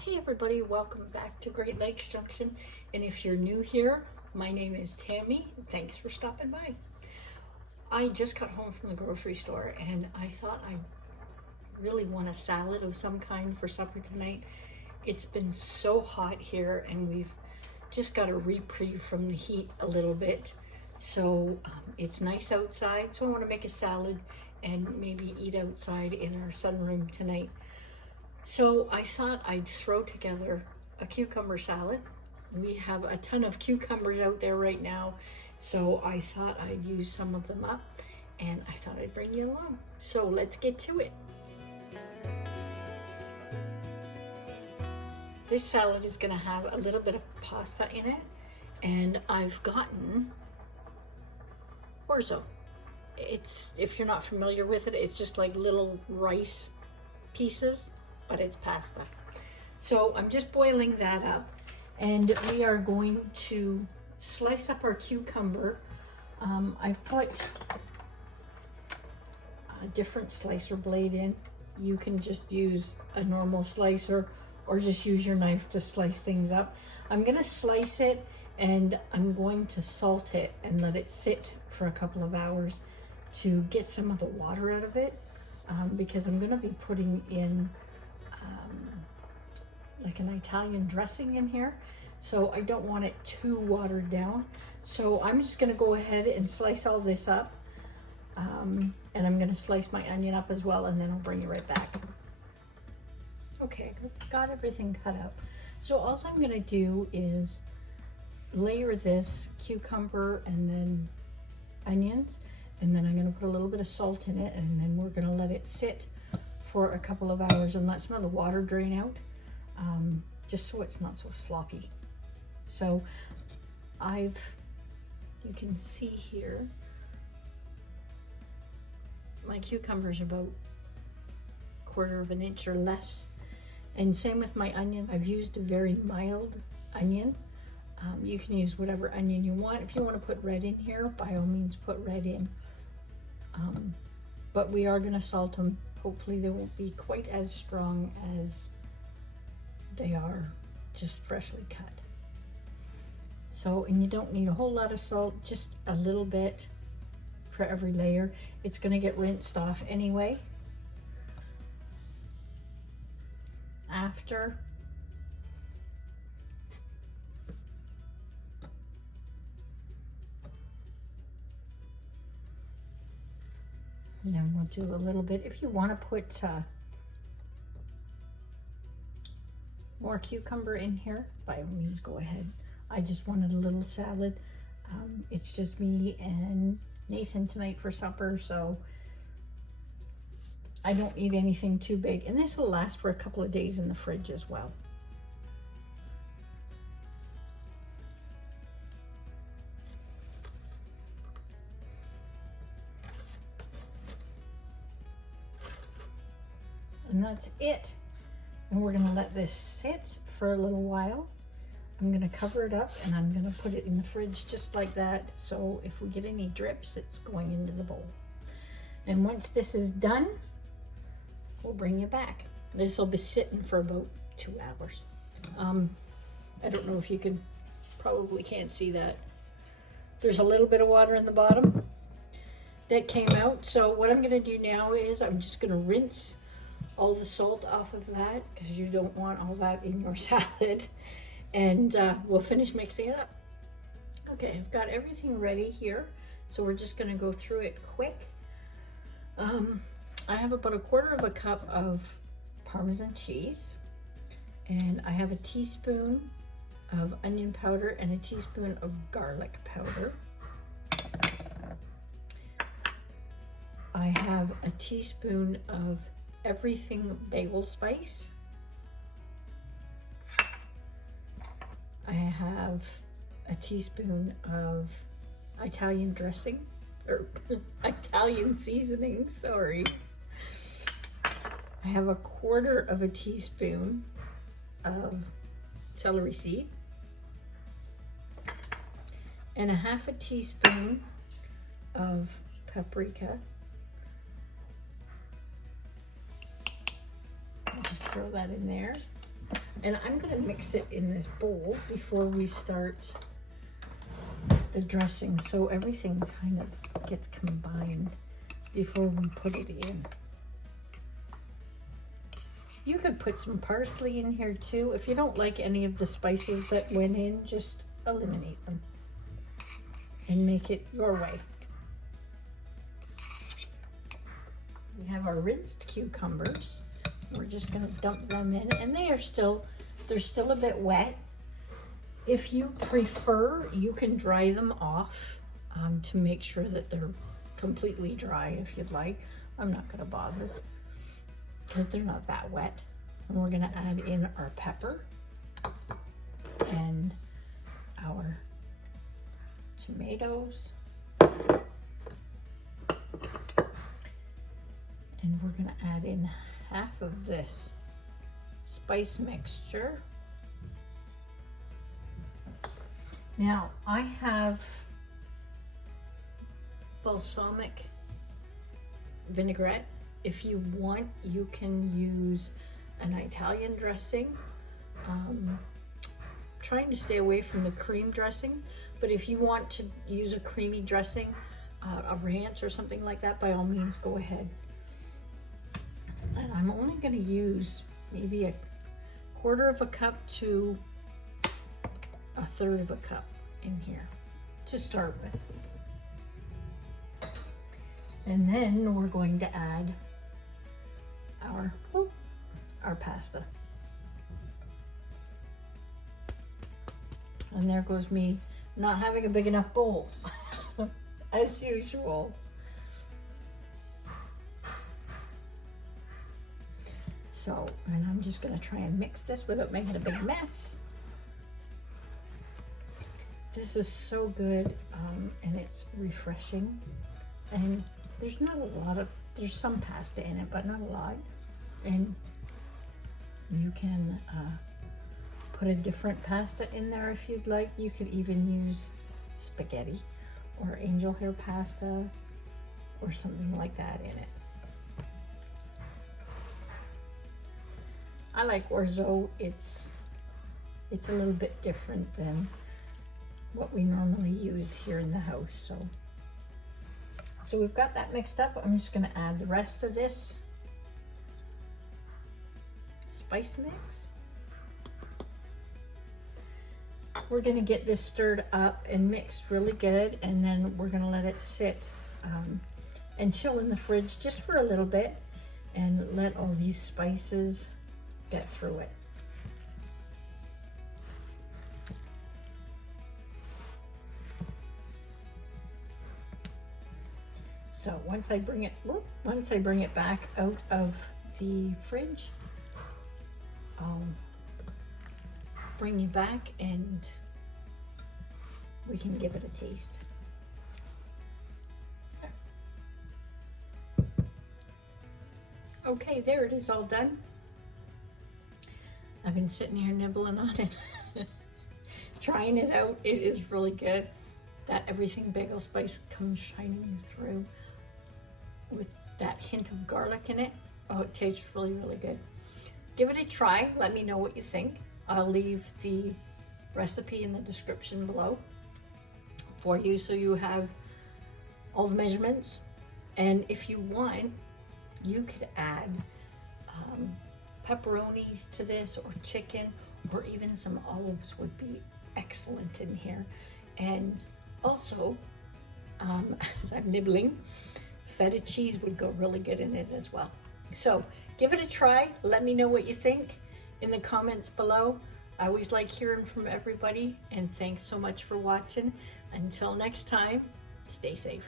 Hey everybody, welcome back to Great Lakes Junction. And if you're new here, my name is Tammy. Thanks for stopping by. I just got home from the grocery store and I thought I really want a salad of some kind for supper tonight. It's been so hot here and we've just got a reprieve from the heat a little bit. So it's nice outside, so I want to make a salad and maybe eat outside in our sunroom tonight. So I thought I'd throw together a cucumber salad. We have a ton of cucumbers out there right now, so I thought I'd use some of them up and I thought I'd bring you along. So let's get to it. This salad is going to have a little bit of pasta in it, and I've gotten orzo. It's, if you're not familiar with it, it's just like little rice pieces, but it's pasta. So I'm just boiling that up, and we are going to slice up our cucumber. I've put a different slicer blade in. You can just use a normal slicer or just use your knife to slice things up. I'm gonna slice it and I'm going to salt it and let it sit for a couple of hours to get some of the water out of it, because I'm gonna be putting in like an Italian dressing in here, so I don't want it too watered down. So I'm just gonna go ahead and slice all this up, and I'm gonna slice my onion up as well, and then I'll bring you right back. Okay, got everything cut up. So all I'm gonna do is layer this cucumber and then onions, and then I'm gonna put a little bit of salt in it, and then we're gonna let it sit for a couple of hours and let some of the water drain out, just so it's not so sloppy. So you can see here, my cucumber's about 1/4 of an inch or less. And same with my onion. I've used a very mild onion. You can use whatever onion you want. If you want to put red in here, by all means put red in. But we are going to salt them. Hopefully they won't be quite as strong as they are just freshly cut. So, and you don't need a whole lot of salt, just a little bit for every layer. It's going to get rinsed off anyway. After and then we'll do a little bit. If you want to put more cucumber in here, by all means go ahead. I just wanted a little salad. It's just me and Nathan tonight for supper, so I don't need anything too big. And this will last for a couple of days in the fridge as well. And that's it. And we're gonna let this sit for a little while. I'm gonna cover it up and I'm gonna put it in the fridge just like that. So if we get any drips, it's going into the bowl. And once this is done, we'll bring you back. This will be sitting for about 2 hours. I don't know if you can, probably can't see that. There's a little bit of water in the bottom that came out. So what I'm gonna do now is I'm just gonna rinse all the salt off of that, because you don't want all that in your salad. And we'll finish mixing it up. Okay, I've got everything ready here. So we're just gonna go through it quick. I have about 1/4 cup of Parmesan cheese, and I have a teaspoon of onion powder and a teaspoon of garlic powder. I have a teaspoon of everything bagel spice. I have a teaspoon of Italian dressing, or Italian seasoning, sorry. I have 1/4 of a teaspoon of celery seed and 1/2 teaspoon of paprika. I'll just throw that in there. And I'm gonna mix it in this bowl before we start the dressing, so everything kind of gets combined before we put it in. You could put some parsley in here too. If you don't like any of the spices that went in, just eliminate them and make it your way. We have our rinsed cucumbers. We're just gonna dump them in, and they're still a bit wet. If you prefer, you can dry them off to make sure that they're completely dry if you'd like. I'm not gonna bother because they're not that wet. And we're gonna add in our pepper and our tomatoes. And we're gonna add in half of this spice mixture. Now I have balsamic vinaigrette. If you want, you can use an Italian dressing. Trying to stay away from the cream dressing, but if you want to use a creamy dressing, a ranch or something like that, by all means go ahead. And I'm only going to use maybe a quarter of a cup to a third of a cup in here to start with. And then we're going to add our pasta. And there goes me not having a big enough bowl, as usual. So, and I'm just gonna try and mix this without making a big mess. This is so good, and it's refreshing. And there's not a lot of, there's some pasta in it, but not a lot. And you can put a different pasta in there if you'd like. You could even use spaghetti or angel hair pasta or something like that in it. I like orzo. It's a little bit different than what we normally use here in the house. So we've got that mixed up. I'm just going to add the rest of this spice mix. We're going to get this stirred up and mixed really good, and then we're going to let it sit and chill in the fridge just for a little bit and let all these spices get through it. So once I bring it back out of the fridge, I'll bring you back and we can give it a taste. Okay, there it is, all done. I've been sitting here nibbling on it, trying it out. It is really good. That everything bagel spice comes shining through with that hint of garlic in it. Oh, it tastes really, really good. Give it a try. Let me know what you think. I'll leave the recipe in the description below for you so you have all the measurements. And if you want, you could add pepperonis to this, or chicken, or even some olives would be excellent in here. And also, as I'm nibbling, feta cheese would go really good in it as well. So give it a try. Let me know what you think in the comments below. I always like hearing from everybody, and thanks so much for watching. Until next time, stay safe.